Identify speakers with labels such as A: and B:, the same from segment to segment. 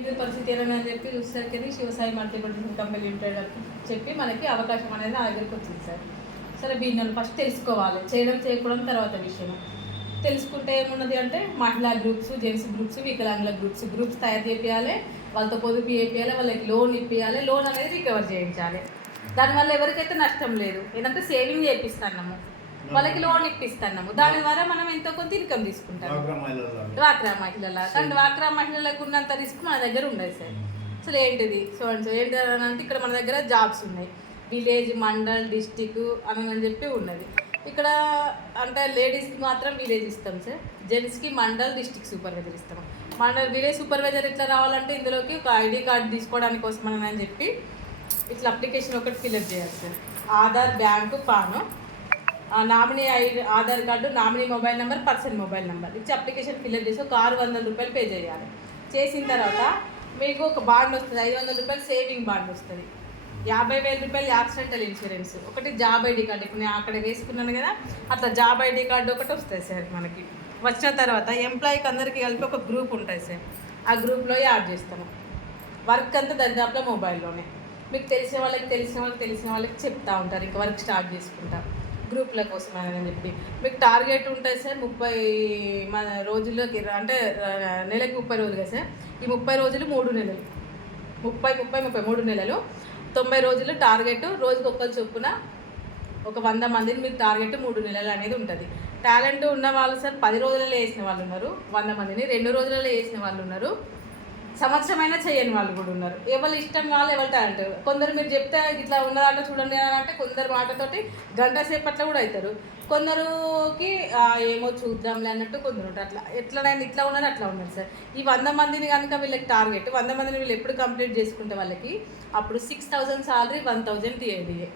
A: ఇది పరిస్థితి ఏమైనా అని చెప్పి చూసేసరికి శివసాయి మల్టీప్రొడక్షన్ కంపెనీ లిమిటెడ్ అని చెప్పి మనకి అవకాశం అనేది నా దగ్గరికి వచ్చింది సార్. సరే దీన్ని ఫస్ట్ తెలుసుకోవాలి. చేయడం చేయకపోవడం తర్వాత విషయం. తెలుసుకుంటే ఏమున్నది అంటే మహిళా గ్రూప్స్ జెంట్స్ గ్రూప్స్ వికలాంగుల గ్రూప్స్. గ్రూప్స్ తయారు చేయాలి వాళ్ళతో పొదుపు చేయాలి వాళ్ళకి లోన్ ఇప్పించాలి లోన్ అనేది రికవర్ చేయించాలి. దానివల్ల ఎవరికైతే నష్టం లేదు ఏంటంటే సేవింగ్ చేపిస్తున్నాము వాళ్ళకి లోన్ ఇప్పిస్తున్నాము. దాని ద్వారా మనం ఎంతో కొంత ఇన్కమ్ తీసుకుంటాము.
B: డ్వాక్రా మహిళల
A: కానీ డ్వాక్రా మహిళలకు ఉన్నంత రిస్క్ మన దగ్గర ఉండదు సార్. అసలు ఏంటిది? సో అండ్ సో ఏంటి అని అంటే ఇక్కడ మన దగ్గర జాబ్స్ ఉన్నాయి. విలేజ్ మండల్ డిస్టిక్ అని అని చెప్పి ఉన్నది. ఇక్కడ అంటే లేడీస్కి మాత్రం విలేజ్ ఇస్తాం సార్. జెంట్స్కి మండల్ డిస్టిక్ సూపర్వైజర్ ఇస్తాం. మండల్ విలేజ్ సూపర్వైజర్ ఎట్లా రావాలంటే ఇందులోకి ఒక ఐడి కార్డు తీసుకోవడానికి కోసం అని చెప్పి ఇట్లా అప్లికేషన్ ఒకటి ఫిల్అప్ చేయాలి sir. Aadhaar bank PAN. Nominee ID Aadhaar card nominee mobile number person mobile number. ఇచ్చి అప్లికేషన్ ఫిల్అప్ చేసి ఒక ఆరు వందల రూపాయలు పే చేయాలి. చేసిన తర్వాత మీకు ఒక బాండ్ వస్తుంది. ఐదు వందల రూపాయలు సేవింగ్ బాండ్ వస్తుంది. యాభై వేల రూపాయలు యాక్సిడెంటల్ ఇన్సూరెన్స్. ఒకటి జాబ్ ఐడి కార్డు. ఇప్పుడు నేను అక్కడ వేసుకున్నాను కదా అట్లా జాబ్ ఐడి కార్డు ఒకటి వస్తుంది సార్ మనకి. వచ్చిన తర్వాత ఎంప్లాయీకి అందరికీ కలిపి ఒక గ్రూప్ ఉంటుంది సార్. ఆ గ్రూప్లో యాడ్ చేస్తాము. వర్క్ అంతా దరిదాపులో మొబైల్లోనే. మీకు తెలిసిన వాళ్ళకి తెలిసిన వాళ్ళకి తెలిసిన వాళ్ళకి చెప్తా ఉంటారు. ఇంకా వర్క్ స్టార్ట్ చేసుకుంటాం. గ్రూప్ల కోసం అని చెప్పి. మీకు టార్గెట్ ఉంటుంది సార్ ముప్పై మన రోజుల్లోకి అంటే నెలకి ముప్పై రోజులు కదా సార్. ఈ ముప్పై రోజులు మూడు నెలలు. ముప్పై ముప్పై ముప్పై మూడు నెలలు. తొంభై రోజులు టార్గెట్ రోజుకి ఒక్కరు చొప్పున ఒక వంద మందిని మీకు టార్గెట్ మూడు నెలలు అనేది ఉంటుంది. టాలెంట్ ఉన్న వాళ్ళు సార్ పది రోజులలో వేసిన వాళ్ళు ఉన్నారు. వంద మందిని రెండు రోజులలో వేసిన వాళ్ళు ఉన్నారు. సంవత్సరమైనా చేయని వాళ్ళు కూడా ఉన్నారు. ఎవరు ఇష్టం కావాలి ఎవరి టాలెంట్ కొందరు మీరు చెప్తే ఇట్లా ఉన్నదాంట్లో చూడండి అని అంటే కొందరు మాటతోటి గంట సేపట్లో కూడా అవుతారు కొందరుకి ఏమో చూద్దాంలే అన్నట్టు కొందరు ఉంటారు. అట్లా ఎట్లనైనా ఇట్లా ఉన్నారు అట్లా ఉన్నారు సార్. ఈ వంద మందిని కనుక వీళ్ళకి టార్గెట్ వంద మందిని వీళ్ళు ఎప్పుడు కంప్లీట్ చేసుకుంటే వాళ్ళకి అప్పుడు six thousand salary one thousand TA DA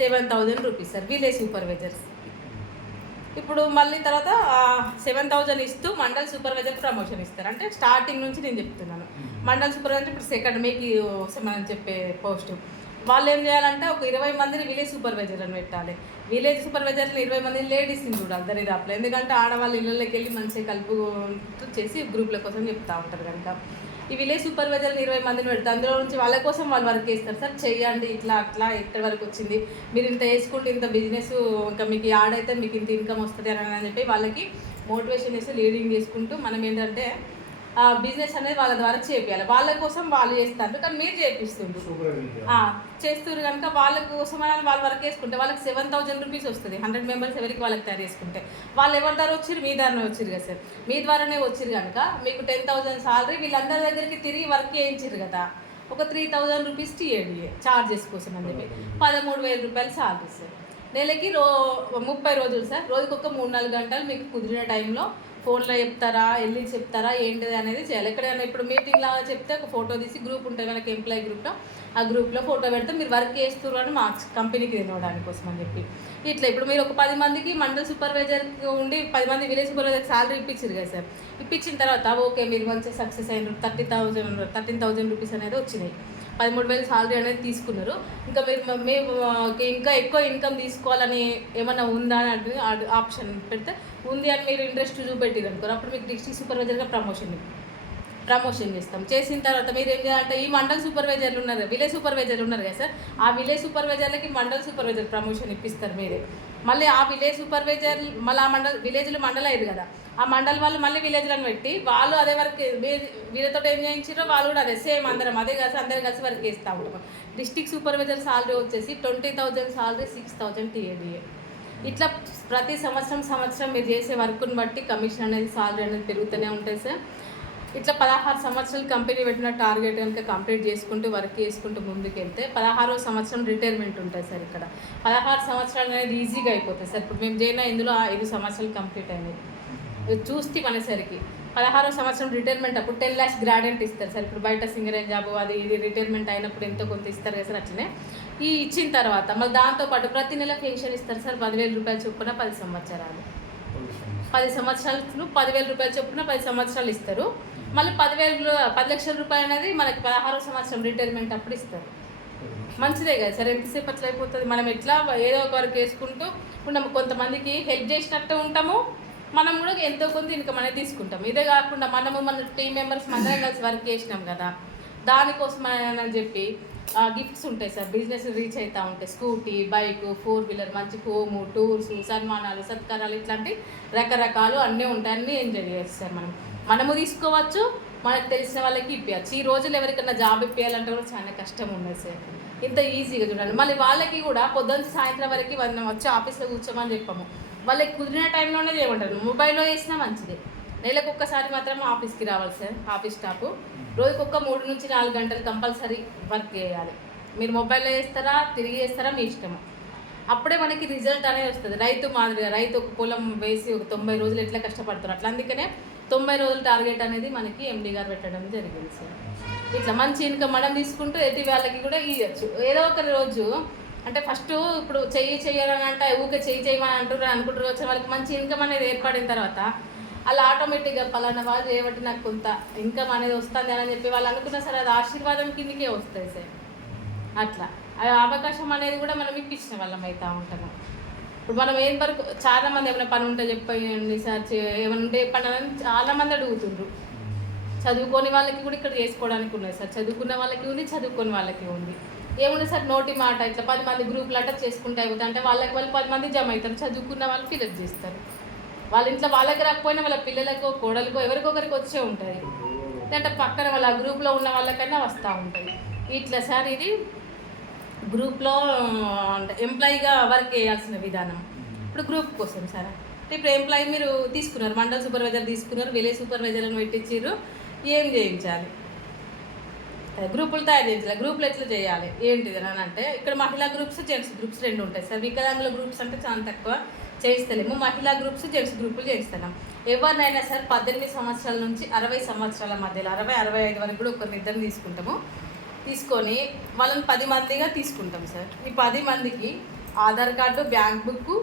A: seven thousand rupees sir. Village supervisors ఇప్పుడు మళ్ళీ తర్వాత సెవెన్ థౌజండ్ ఇస్తూ మండల్ సూపర్వైజర్ ప్రమోషన్ ఇస్తారు. అంటే స్టార్టింగ్ నుంచి నేను చెప్తున్నాను. మండల్ సూపర్వైజర్ ఇప్పుడు సెకండ్ మీకు మనం చెప్పే పోస్ట్. వాళ్ళు ఏం చేయాలంటే ఒక ఇరవై మందిని విలేజ్ సూపర్వైజర్ అని పెట్టాలి. విలేజ్ సూపర్వైజర్లు ఇరవై మంది లేడీస్ని చూడాలి దరిదాపులో. ఎందుకంటే ఆడవాళ్ళు ఇళ్ళకి వెళ్ళి మంచిగా కలుపు చేసి గ్రూప్ల కోసం చెప్తా ఉంటారు కనుక. ఈ విలేజ్ సూపర్వైజర్ని ఇరవై మందిని పెడతారు. అందులో నుంచి వాళ్ళ కోసం వాళ్ళు వర్క్ చేస్తారు. సార్ చేయండి ఇట్లా అట్లా ఎక్కడి వరకు వచ్చింది? మీరు ఇంత వేసుకుంటే ఇంత బిజినెస్ ఇంకా మీకు యాడ్ అయితే మీకు ఇంత ఇన్కమ్ వస్తుంది అని అని చెప్పి వాళ్ళకి మోటివేషన్ చేసి లీడింగ్ చేసుకుంటూ మనం ఏంటంటే బిజినెస్ అనేది వాళ్ళ ద్వారా చేపియాలి. వాళ్ళ కోసం వాళ్ళు చేస్తారు. కానీ మీరు చేపిస్తుండ్రు. చేస్తారు కనుక వాళ్ళ కోసం అని వాళ్ళు వర్క్ చేసుకుంటే వాళ్ళకి సెవెన్ థౌజండ్ రూపీస్ వస్తుంది. హండ్రెడ్ మెంబర్స్ ఎవరికి వాళ్ళకి తయారు చేసుకుంటే. వాళ్ళు ఎవరి ద్వారా వచ్చారు మీ ద్వారానే వచ్చారు కదా సార్. మీ ద్వారానే వచ్చారు కనుక మీకు టెన్ థౌజండ్ సాలరీ వీళ్ళందరి దగ్గరికి తిరిగి వర్క్ చేయించారు కదా. ఒక three thousand rupees TA DA charges కోసం అని చెప్పి. పదమూడు వేల రూపాయలు సాలరీ సార్. నెలకి రో ముప్పై రోజులు సార్. రోజుకి ఒక మూడు నాలుగు గంటలు మీకు కుదిరిన టైంలో ఫోన్లో చెప్తారా? వెళ్ళి చెప్తారా? ఏంటిది అనేది చేయాలి. ఎక్కడైనా ఇప్పుడు మీటింగ్ లాగా చెప్తే ఒక ఫోటో తీసి గ్రూప్ ఉంటుంది మనకి ఎంప్లాయీ గ్రూప్లో. ఆ గ్రూప్లో ఫోటో పెడితే మీరు వర్క్ చేస్తున్నారు అని మార్క్స్ కంపెనీకి తినడానికి కోసం అని చెప్పి. ఇట్లా ఇప్పుడు మీరు ఒక పది మందికి మండల సూపర్వైజర్కి ఉండి పది మంది విలేజ్ సూపర్వైజర్ సాలరీ ఇప్పించారు కదా సార్. ఇప్పించిన తర్వాత ఓకే మీరు మంచిగా సక్సెస్ అయినారు thirty thousand thirteen thousand rupees అనేది వచ్చినాయి. పదమూడు వేలు సాలరీ అనేది తీసుకున్నారు. ఇంకా మీరు మేము ఇంకా ఎక్కువ ఇన్కమ్ తీసుకోవాలని ఏమన్నా ఉందా అని ఆప్షన్ పెడితే ఉంది అని మీరు ఇంట్రెస్ట్ చూపెట్టిరు అనుకోరు. అప్పుడు మీకు డిస్ట్రిక్ట్ సూపర్వైజర్గా ప్రమోషన్ ప్రమోషన్ చేస్తాం. చేసిన తర్వాత మీరు ఏం చేయాలంటే ఈ మండల్ సూపర్వైజర్లు ఉన్నారు విలేజ్ సూపర్వైజర్లు ఉన్నారు కదా సార్ ఆ విలేజ్ సూపర్వైజర్లకి మండల్ సూపర్వైజర్ ప్రమోషన్ ఇప్పిస్తారు మీరే. మళ్ళీ ఆ విలేజ్ సూపర్వైజర్ మళ్ళీ ఆ మండల్ విలేజ్లో మండలం అయ్యేది కదా. ఆ మండల్ వాళ్ళు మళ్ళీ విలేజ్లను పెట్టి వాళ్ళు అదే వర్క్ వీళ్ళతో ఏం చేయించారో వాళ్ళు కూడా అదే సేమ్ అందరం అదే కలిసి అందరం కలిసి వర్క్ చేస్తూ ఉంటాం. డిస్టిక్ సూపర్వైజర్ సాలరీ వచ్చేసి twenty thousand salary six thousand TA DA. ఇట్లా ప్రతి సంవత్సరం సంవత్సరం మీరు చేసే వర్క్ని బట్టి కమిషన్ అనేది సాలరీ అనేది పెరుగుతూనే ఉంటుంది సార్ ఇట్లా పదహారు సంవత్సరాలు కంపెనీ పెట్టిన టార్గెట్ కనుక కంప్లీట్ చేసుకుంటూ వర్క్ చేసుకుంటూ ముందుకెళ్తే పదహారో సంవత్సరం రిటైర్మెంట్ ఉంటుంది సార్ ఇక్కడ. పదహారు సంవత్సరాలు అనేది ఈజీగా అయిపోతుంది సార్. ఇప్పుడు మేము చేయన ఇందులో ఐదు సంవత్సరాలు కంప్లీట్ అయినాయి చూస్తే మనసరికి పదహారో సంవత్సరం రిటైర్మెంట్ అప్పుడు టెన్ ల్యాక్స్ గ్రాడెంట్ ఇస్తారు సార్. ఇప్పుడు బయట సింగర్ జాబ్ అది ఇది రిటైర్మెంట్ అయినప్పుడు ఎంతో కొంత ఇస్తారు కదా సార్ అట్లనే. ఈ ఇచ్చిన తర్వాత మళ్ళీ దాంతోపాటు ప్రతి నెల పెన్షన్ ఇస్తారు సార్. పదివేల రూపాయలు చొప్పున పది సంవత్సరాలు. పది సంవత్సరాలు పదివేల రూపాయలు చొప్పున పది సంవత్సరాలు ఇస్తారు. మళ్ళీ పదివేలు పది లక్షల రూపాయలు అనేది మనకి పదహారో సంవత్సరం రిటైర్మెంట్ అప్పుడు ఇస్తారు. మంచిదే కదా సరే ఎంతసేపు అట్లా అయిపోతుంది? మనం ఎట్లా ఏదో ఒక వర్క్ వేసుకుంటూ ఉన్నాము కొంతమందికి హెల్ప్ చేసినట్టు ఉంటాము. మనం కూడా ఎంతో కొంత ఇన్కమ్ అనేది తీసుకుంటాం ఇదే కాకుండా మనము మన టీం మెంబర్స్ అందరం కలిసి వర్క్ చేసినాం కదా. దానికోసం అని చెప్పి గిఫ్ట్స్ ఉంటాయి సార్. బిజినెస్ రీచ్ అవుతూ ఉంటాయి. స్కూటీ బైక్ ఫోర్ వీలర్ మంచి హోము టూర్స్ సన్మానాలు సత్కారాలు ఇట్లాంటి రకరకాలు అన్నీ ఉంటాయి అన్నీ ఎంజాయ్ చేయొచ్చు సార్ మనం. మనము తీసుకోవచ్చు మనకు తెలిసిన వాళ్ళకి ఇప్పించచ్చు ఈ రోజులు ఎవరికైనా జాబ్ ఇప్పించాలంటే కూడా చాలా కష్టం ఉన్నది సార్. ఇంత ఈజీగా చూడండి మళ్ళీ వాళ్ళకి కూడా పొద్దున్న సాయంత్రం వరకు మనం వచ్చి ఆఫీస్లో కూర్చోమని చెప్పాము. వాళ్ళకి కుదిరిన టైంలోనే చేయమంటారు. మొబైల్లో వేసినా మంచిదే. నెలకు ఒక్కసారి మాత్రం ఆఫీస్కి రావాలి సార్ ఆఫీస్ స్టాఫ్. రోజుకి ఒక్క మూడు నుంచి నాలుగు గంటలు కంపల్సరీ వర్క్ చేయాలి. మీరు మొబైల్లో చేస్తారా తిరిగి చేస్తారా మీ ఇష్టము అప్పుడే మనకి రిజల్ట్ అనేది వస్తుంది. రైతు మాదిరిగా రైతు ఒక పొలం వేసి ఒక తొంభై రోజులు ఎట్లా కష్టపడతారు? అట్లా అందుకనే తొంభై రోజుల టార్గెట్ అనేది మనకి ఎండి గారు పెట్టడం జరిగింది సార్. ఇట్లా మంచి ఇన్కమ్ మనం తీసుకుంటూ ఎదుటి వాళ్ళకి కూడా ఇవ్వచ్చు ఏదో ఒక రోజు అంటే ఫస్ట్ ఇప్పుడు చెయ్యి చెయ్యాలని అంటే ఊకే చెయ్యి చేయమని అంటారు అనుకుంటారు. వచ్చిన వాళ్ళకి మంచి ఇన్కమ్ అనేది ఏర్పడిన తర్వాత అలా ఆటోమేటిక్గా పలానా వాళ్ళు చేయబట్టి నాకు కొంత ఇన్కమ్ అనేది వస్తుంది అని చెప్పి వాళ్ళు అనుకున్నా సరే అది ఆశీర్వాదం కిందకే వస్తాయి సార్. అట్లా. అది అవకాశం అనేది కూడా మనం ఇప్పించిన వాళ్ళం అవుతా ఉంటాము. ఇప్పుడు మనం ఏం వరకు చాలామంది ఏమైనా పని ఉంటే చెప్పండి సార్ ఏమైనా ఉంటే పని అని చాలా మంది అడుగుతుండ్రు. చదువుకోని వాళ్ళకి కూడా ఇక్కడ చేసుకోవడానికి ఉన్నాయి సార్. చదువుకున్న వాళ్ళకి ఉంది చదువుకోని వాళ్ళకి ఉంది. ఏముంది సార్ నోటి మాట ఇట్లా పది మంది గ్రూపులు అట్లా చేసుకుంటే అయిపోతుంది అంటే వాళ్ళకి వాళ్ళు పది మంది జమ అవుతారు చదువుకున్న వాళ్ళు ఫిలప్ చేస్తారు. వాళ్ళ ఇంట్లో వాళ్ళకి రాకపోయినా వాళ్ళ పిల్లలకు కోడలకో ఎవరికొకరికి వచ్చే ఉంటుంది లేదంటే పక్కన వాళ్ళ గ్రూప్లో ఉన్న వాళ్ళకైనా వస్తూ ఉంటుంది ఇట్లా సార్ ఇది గ్రూప్లో అంటే ఎంప్లాయీగా వర్క్ చేయాల్సిన విధానం. ఇప్పుడు గ్రూప్ కోసం సార్. అంటే ఇప్పుడు ఎంప్లాయీ మీరు తీసుకున్నారు మండల్ సూపర్వైజర్ తీసుకున్నారు విలేజ్ సూపర్వైజర్లను పెట్టించారు ఏం చేయించాలి? గ్రూపులు తయారు చేయించాలి. గ్రూపులు ఎట్లా చేయాలి? ఏంటిది అని అంటే ఇక్కడ మహిళా గ్రూప్స్ జెంట్స్ గ్రూప్స్ రెండు ఉంటాయి సార్. వికలాంగుల గ్రూప్స్ అంటే చాలా తక్కువ. చేయిస్తలేము. మహిళా గ్రూప్స్ జెంట్స్ గ్రూపులు చేయిస్తున్నాం. ఎవరినైనా సార్ పద్దెనిమిది సంవత్సరాల నుంచి అరవై సంవత్సరాల మధ్యలో అరవై అరవై ఐదు వరకు కూడా ఒకరిని ఇద్దరిని తీసుకుంటాము. తీసుకొని వాళ్ళని పది మందిగా తీసుకుంటాం సార్. ఈ పది మందికి Aadhaar card bank book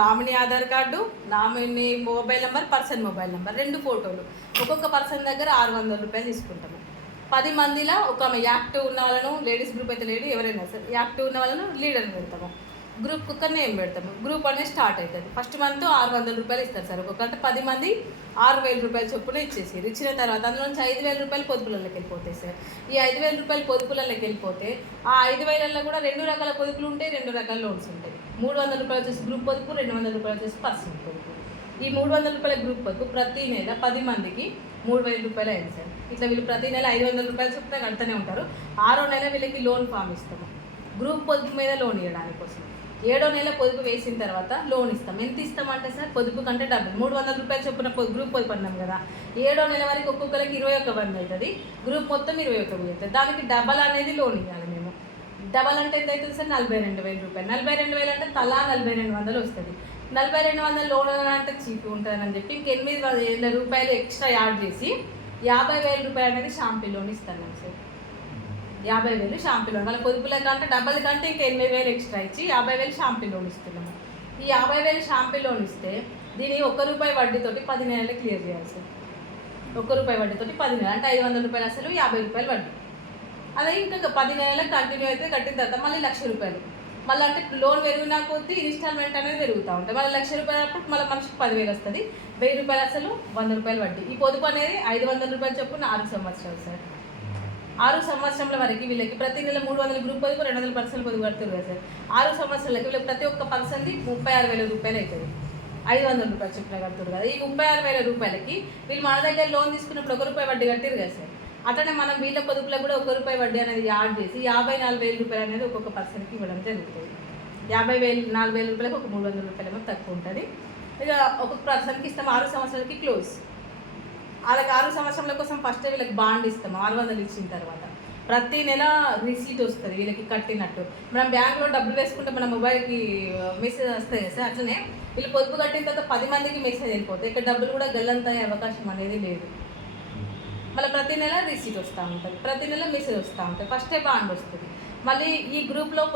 A: nominee Aadhaar card nominee mobile number person mobile number రెండు ఫోటోలు. ఒక్కొక్క పర్సన్ దగ్గర ఆరు వందల రూపాయలు తీసుకుంటాము. పది మందిలో ఒక యాక్టివ్ ఉన్న వాళ్ళను లేడీస్ గ్రూప్ అయితే లేడీ ఎవరైనా సరే యాక్టివ్ ఉన్న వాళ్ళను లీడర్ని పెడతాము. గ్రూప్ కుక్క నేమ్ పెడతాము. గ్రూప్ అనేది స్టార్ట్ అవుతుంది. ఫస్ట్ మంత్ ఆరు వందల రూపాయలు ఇస్తారు సార్. ఒక్కొక్క అంటే పది మంది ఆరు వేల రూపాయలు చొప్పున ఇచ్చేసి ఇచ్చిన తర్వాత అందులో నుంచి ఐదు వేల రూపాయలు పొదుపులలోకి వెళ్ళిపోతాయి సార్. ఈ ఐదు వేల రూపాయలు పొదుపులలోకి వెళ్ళిపోతే ఆ ఐదు వేలల్లో కూడా రెండు రకాల పొదుపులు ఉంటాయి రెండు రకాల లోన్స్ ఉంటాయి. మూడు వందల రూపాయలు వచ్చేసి గ్రూప్ పొదుపు రెండు వందల రూపాయలు వచ్చేసి పర్సనల్ పొదుపు. ఈ మూడు వందల రూపాయల గ్రూప్ పొదుపు ప్రతి నెల పది మందికి మూడు వేల రూపాయలు అయింది సార్. ఇట్లా వీళ్ళు ప్రతి నెల ఐదు వందల రూపాయలు చొప్పున కడుతూనే ఉంటారు. ఆరో నెల వీళ్ళకి లోన్ ఫామ్ ఇస్తాము. గ్రూప్ పొదుపు మీద లోన్ ఇవ్వడానికి కోసం ఏడో నెల పొదుపు వేసిన తర్వాత లోన్ ఇస్తాం. ఎంత ఇస్తామంటే సార్ పొదుపు కంటే డబ్బులు. మూడు వందల రూపాయలు చొప్పున పొ- గ్రూప్ పొదుపు అన్నాం కదా. ఏడో నెల వరకు ఒక్కొక్కరికి ఇరవై ఒక్క బంద్ అవుతుంది. గ్రూప్ మొత్తం ఇరవై ఒక్క వేలు అవుతుంది. దానికి డబల్ అనేది లోన్ ఇవ్వాలి మేము. డబల్ అంటే ఎంత అవుతుంది సార్? నలభై రెండు వేల రూపాయలు. నలభై రెండు వేలు అంటే తలా నలభై రెండు వందలు వస్తుంది. నలభై రెండు వందల లోన్ అంటే చీప్ ఉంటుందని చెప్పి ఇంక ఎనిమిది వేల రూపాయలు ఎక్స్ట్రా యాడ్ చేసి యాభై వేల రూపాయలు అనేది షాంపీ లోన్ ఇస్తాను సార్. యాభై వేలు షాంపీ లోన్. వాళ్ళ పొదుపుల కంటే డబ్బుల కంటే ఇంకా ఎనిమిది వేలు ఎక్స్ట్రా ఇచ్చి యాభై వేలు షాంపూ లోన్ ఇస్తున్నాము ఈ యాభై వేలు షాంపూ లోన్ ఇస్తే దీని ఒక్క రూపాయి వడ్డీతోటి పది నెలలు క్లియర్ చేయాలి సార్. ఒక్క రూపాయి వడ్డీతోటి పది నెలలు. అంటే ఐదు వందల రూపాయలు అసలు యాభై రూపాయలు వడ్డీ. అదే ఇంకా పది నెలలకు కంటిన్యూ అయితే కట్టిన తర్వాత మళ్ళీ లక్ష రూపాయలు. మళ్ళీ అంటే లోన్ పెరిగినా కొద్దీ ఇన్స్టాల్మెంట్ అనేది పెరుగుతూ ఉంటుంది. మళ్ళీ లక్ష రూపాయలు అప్పుడు మళ్ళీ మనిషికి పదివేలు వస్తుంది. వెయ్యి రూపాయలు అసలు వంద రూపాయలు వడ్డీ. ఈ పొదుపు అనేది ఐదు వందల రూపాయలు చొప్పున ఆరు సంవత్సరాలు సార్. ఆరు సంవత్సరాల వరకు వీళ్ళకి ప్రతి నెల మూడు వందల గ్రూప్ పొదుపు రెండు వందల పర్సెంట్ పొదుపు కడుతుంది కదా సార్. ఆరు సంవత్సరాలకి వీళ్ళకి ప్రతి ఒక్క పర్సన్ది ముప్పై ఆరు వేల రూపాయలు అవుతుంది. ఐదు వందల రూపాయలు చెప్పిన కడుతుంది కదా. ఈ ముప్పై ఆరు వేల రూపాయలకి వీళ్ళు మన దగ్గర లోన్ తీసుకున్నప్పుడు ఒక రూపాయి వడ్డీ కట్టారు కదా సార్. అట్లనే మనం వీళ్ళ పొదుపులో కూడా ఒక రూపాయి వడ్డీ అనేది యాడ్ చేసి యాభై నాలుగు వేల రూపాయలు అనేది ఒక్కొక్క పర్సన్కి ఇవ్వడం జరుగుతుంది. యాభై వేలు నాలుగు వేల రూపాయలకు ఒక మూడు వందల రూపాయలు ఏమో తక్కువ ఉంటుంది. ఇక ఒక్కొక్క పర్సన్కి ఇస్తాం ఆరు సంవత్సరాలకి క్లోజ్. వాళ్ళకి ఆరు సంవత్సరాల కోసం ఫస్ట్ వీళ్ళకి బాండ్ ఇస్తాం ఆరు వందలు ఇచ్చిన తర్వాత. ప్రతి నెల రిసీట్ వస్తుంది వీళ్ళకి కట్టినట్టు. మనం బ్యాంక్లో డబ్బులు వేసుకుంటే మన మొబైల్కి మెసేజ్ uh, వస్తాయి కదా సార్ అట్లనే వీళ్ళు పొదుపు కట్టిన తర్వాత పది మందికి మెసేజ్ వెళ్ళిపోతాయి. ఇక్కడ డబ్బులు కూడా గల్లంత అయ్యే అవకాశం అనేది లేదు. మళ్ళీ ప్రతి నెల రిసీట్ వస్తూ ఉంటుంది ప్రతి నెల మెసేజ్ వస్తూ ఉంటుంది. ఫస్టే బాండ్ వస్తుంది. మళ్ళీ ఈ గ్రూప్లో